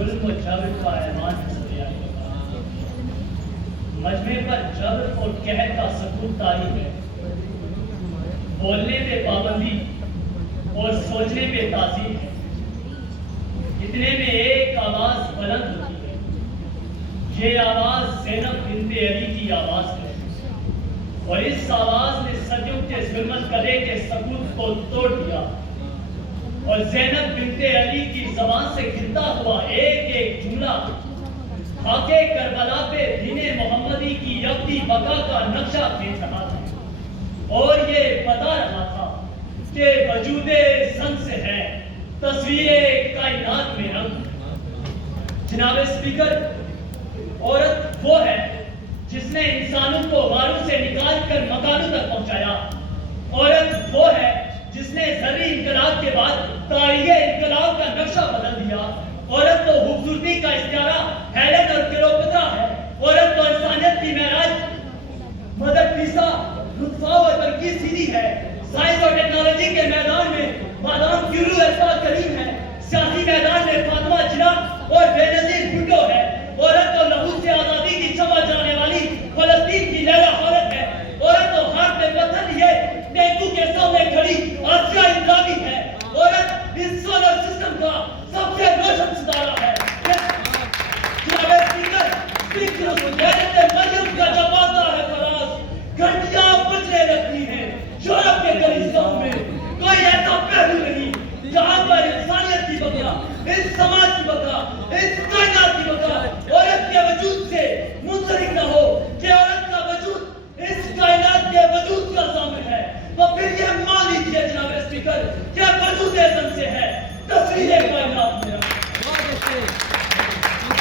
ظلم و جبر کا اعلان کیا ہے، مجمع پر جبر اور قہر کا ثبوت طاری ہے، بولنے پہ پابندی اور سوچنے پہ تعظیم ہے، اتنے میں ایک آواز بلند ہوتی ہے، یہ آواز زینب بنت علی کی آواز ہے، اور اس آواز نے صدیوں کے ظلمت کرے کے ثبوت کو توڑ دیا، اور زینب بنت علی کی زبان سے گرتا ہوا ایک ایک جملہ خاکے کربلا پہ دین محمدی کی ابدی بقا کا نقشہ کھینچ رہا تھا، اور یہ بتا رہا تھا کہ وجود زن سے ہے تصویر کائنات میں رنگ۔ جناب اسپیکر، عورت وہ ہے جس نے انسانوں کو غاروں سے نکال کر مکانوں تک پہنچایا، عورت وہ ہے جس نے زرعی انقلاب کے بعد تاریخ انقلاب کا نقشہ بدل دیا، عورت تو خوبصورتی کا استعارہ